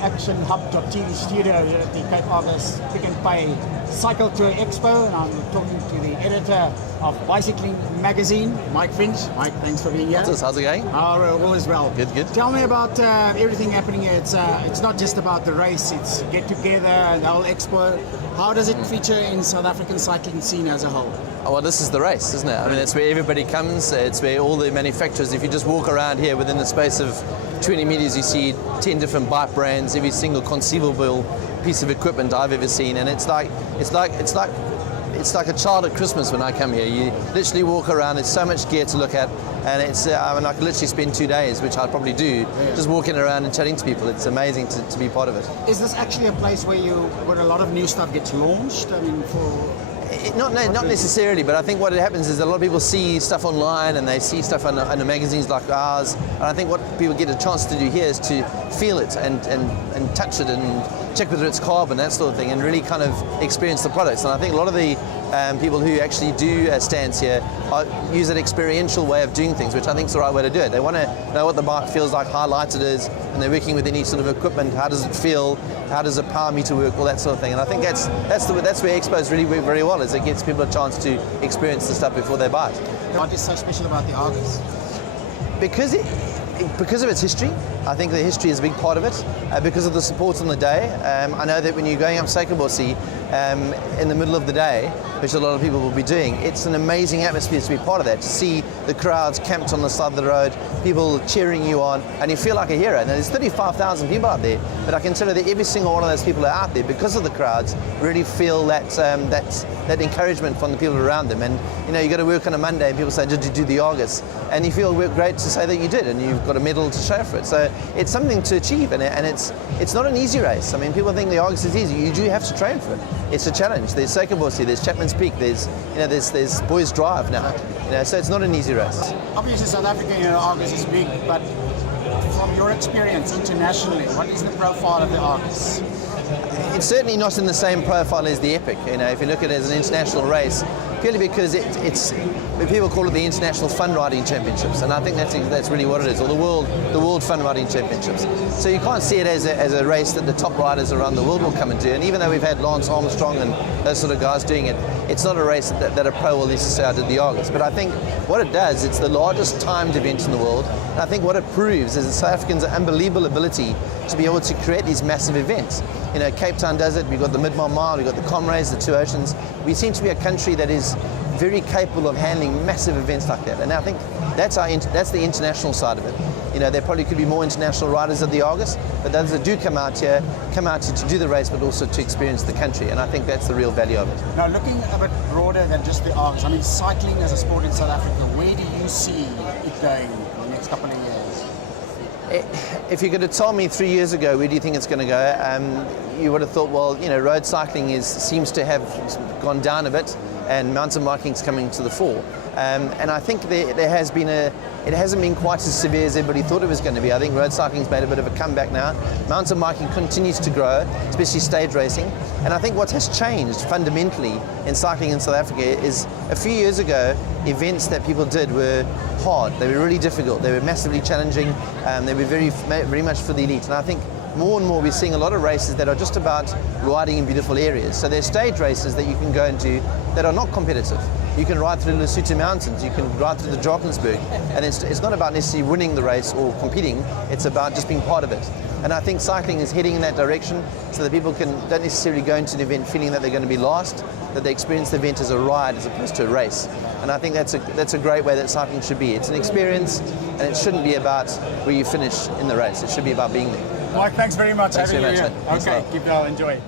at ActionHub.tv studio here at the Cape Argus Pick and Pay Cycle Tour Expo, and I'm talking to the editor of Bicycling Magazine, Mike Finch. Mike, thanks for being here. How's it going? All is well. Good, good. Tell me about everything happening here. It's not just about the race, it's get together and the whole expo. How does it feature in South African cycling scene as a whole? Oh, well, this is the race, isn't it? I mean, it's where everybody comes. It's where all the manufacturers, if you just walk around here within the space of 20 meters, you see 10 different bike brands, every single conceivable piece of equipment I've ever seen. And it's like a child at Christmas when I come here. You literally walk around, there's so much gear to look at, and it's, I mean, I could literally spend 2 days, which I'd probably do, just walking around and chatting to people. It's amazing to be part of it. Is this actually a place where a lot of new stuff gets launched? I mean, Not necessarily, but I think what happens is a lot of people see stuff online and they see stuff in the magazines like ours, and I think what people get a chance to do here is to feel it and touch it and check whether it's carbon, that sort of thing, and really kind of experience the products. And I think a lot of the people who actually do stands here use an experiential way of doing things, which I think is the right way to do it. They want to know what the bike feels like, how light it is, and they're working with any sort of equipment. How does it feel? How does a power meter work? All that sort of thing. And I think that's where expos really work very well, is it gives people a chance to experience the stuff before they buy it. What is so special about the Argus? Because of its history. I think the history is a big part of it. Because of the support on the day. I know that when you're going up Suikerbossie in the middle of the day, which a lot of people will be doing, it's an amazing atmosphere to be part of that, to see the crowds camped on the side of the road, people cheering you on, and you feel like a hero. Now, there's 35,000 people out there, but I can tell you that every single one of those people are out there because of the crowds, really feel that encouragement from the people around them. And you know, you go to work on a Monday and people say, did you do the Argus? And you feel great to say that you did, and you've got a medal to show for it. So it's something to achieve, and it's not an easy race. I mean, people think the Argus is easy. You do have to train for it. It's a challenge. There's Suikerbossie, there's Chapman's Peak, there's Boys Drive now. So it's not an easy race. Obviously, South African Argus is big, but from your experience internationally, what is the profile of the Argus? It's certainly not in the same profile as the Epic. You know, if you look at it as an international race, purely because it's people call it the International Fun Riding Championships, and I think that's really what it is, or the World Fun Riding Championships. So you can't see it as a race that the top riders around the world will come and do. And even though we've had Lance Armstrong and those sort of guys doing it, it's not a race that a pro will necessarily do the Argus. But I think what it does, it's the largest timed event in the world. And I think what it proves is that South Africans' unbelievable ability to be able to create these massive events. You know, Cape Town does it, we've got the Mid-Mile Mile, we've got the Comrades, the Two Oceans. We seem to be a country that is very capable of handling massive events like that. And I think that's the international side of it. You know, there probably could be more international riders at the Argus, but those that do come out here to do the race, but also to experience the country. And I think that's the real value of it. Now, looking a bit broader than just the Argus, I mean, cycling as a sport in South Africa, where do you see it going in the next couple of years? If you could have told me 3 years ago, where do you think it's going to go? You would have thought, well, you know, road cycling seems to have gone down a bit, and mountain biking's coming to the fore. And I think there has been it hasn't been quite as severe as everybody thought it was going to be. I think road cycling's made a bit of a comeback now. Mountain biking continues to grow, especially stage racing. And I think what has changed fundamentally in cycling in South Africa is a few years ago, events that people did were hard. They were really difficult. They were massively challenging. They were very much for the elite. And I think more and more we're seeing a lot of races that are just about riding in beautiful areas. So there's stage races that you can go and do that are not competitive. You can ride through the Lesotho Mountains, you can ride through the Drakensberg, and it's not about necessarily winning the race or competing, it's about just being part of it. And I think cycling is heading in that direction so that people don't necessarily go into the event feeling that they're going to be last, that they experience the event as a ride as opposed to a race. And I think that's a great way that cycling should be. It's an experience, and it shouldn't be about where you finish in the race. It should be about being there. Mike, thanks very much. Thanks very much. Okay, keep it all. Enjoy.